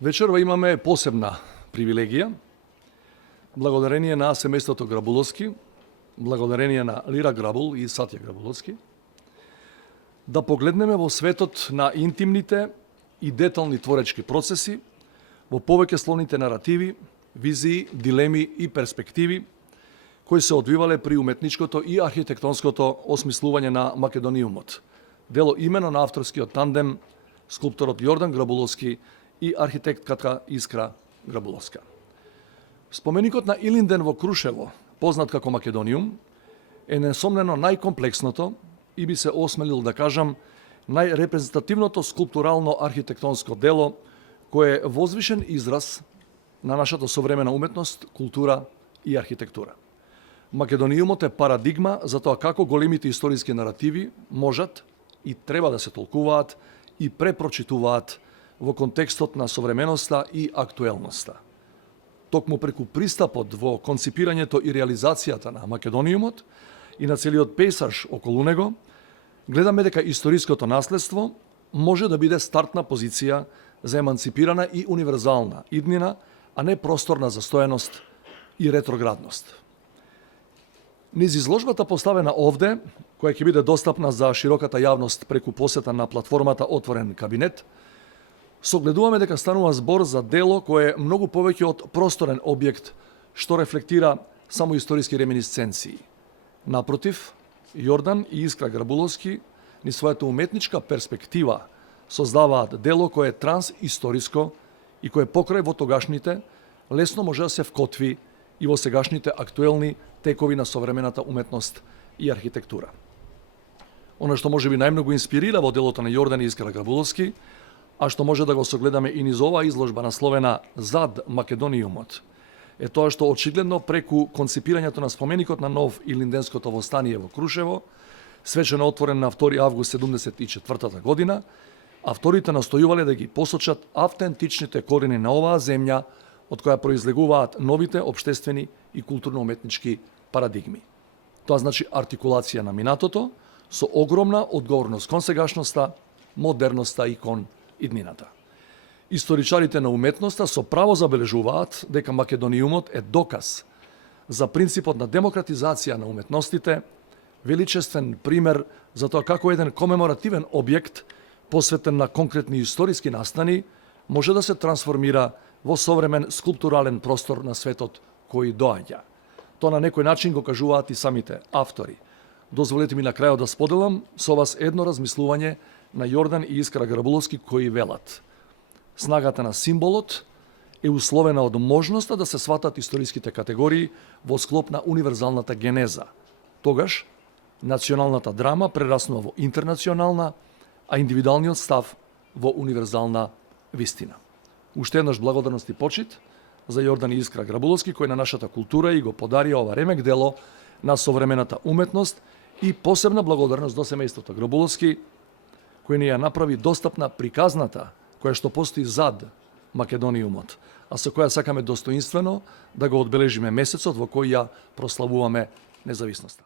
Вечерва имаме посебна привилегија, благодарение на семејството Грабуловски, благодарение на Лира Грабул и Сатја Грабуловски, да погледнеме во светот на интимните и детални творечки процеси, во повеќе словните наративи, визии, дилеми и перспективи кои се одвивале при уметничкото и архитектонското осмислување на Македониумот, дело имено на авторскиот тандем скулпторот Јордан Грабуловски и архитектката Искра Грабуловска. Споменикот на Илинден во Крушево, познат како Македониум, е несомнено најкомплексното и би се осмелил да кажам најрепрезентативното скулптурално архитектонско дело кое е возвишен израз на нашата современа уметност, култура и архитектура. Македониумот е парадигма за тоа како големите историски наративи можат и треба да се толкуваат и препрочитуваат во контекстот на современоста и актуелноста. Токму преку пристапот во конципирањето и реализацијата на Македониумот и на целиот пейсаж околу него, гледаме дека историското наследство може да биде стартна позиција за еманципирана и универзална иднина, а не простор на застоеност и ретроградност. Низ изложбата поставена овде, која ќе биде достапна за широката јавност преку посета на платформата Отворен кабинет, согледуваме дека станува збор за дело кое е многу повеќе од просторен објект што рефлектира само историски реминисценции. Напротив, Јордан и Искра Грабуловски низ својата уметничка перспектива создаваат дело кое е трансисториско и кое покрај во тогашните лесно може да се вкотви и во сегашните актуелни текови на современата уметност и архитектура. Оно што може би најмногу инспирира во делото на Јордан и Искра Грабуловски, а што може да го согледаме и низ оваа изложба насловена Зад Македониумот, е тоа што очигледно преку конципирањето на споменикот на нов Илинденското востание во Крушево, свечено отворен на 2 август 1974 година, авторите настојувале да ги посочат автентичните корени на оваа земја од која произлегуваат новите општествени и културно-уметнички парадигми. Тоа значи артикулација на минатото со огромна одговорност кон сегашноста, модерноста и кон иднината. Историчарите на уметноста со право забележуваат дека Македониумот е доказ за принципот на демократизација на уметностите, величествен пример за тоа како еден комеморативен објект посветен на конкретни историски настани може да се трансформира во современ скулптурален простор на светот кој доаѓа. Тоа на некој начин го кажуваат и самите автори. Дозволете ми на крајот да споделам со вас едно размислување на Јордан и Искра Грабуловски кои велат: снагата на символот е условена од можноста да се сватат историските категории во склоп на универзалната генеза. Тогаш националната драма прераснува во интернационална, а индивидуалниот став во универзална вистина. Уште еднаш благодарност и почит за Јордан и Искра Грабуловски кои на нашата култура и го подарија ова ремек дело на современата уметност и посебна благодарност до семејството Грабуловски кој ни ја направи достапна приказната која што постои зад Македониумот, а со која сакаме достоинствено да го одбележиме месецот во кој ја прославуваме независноста.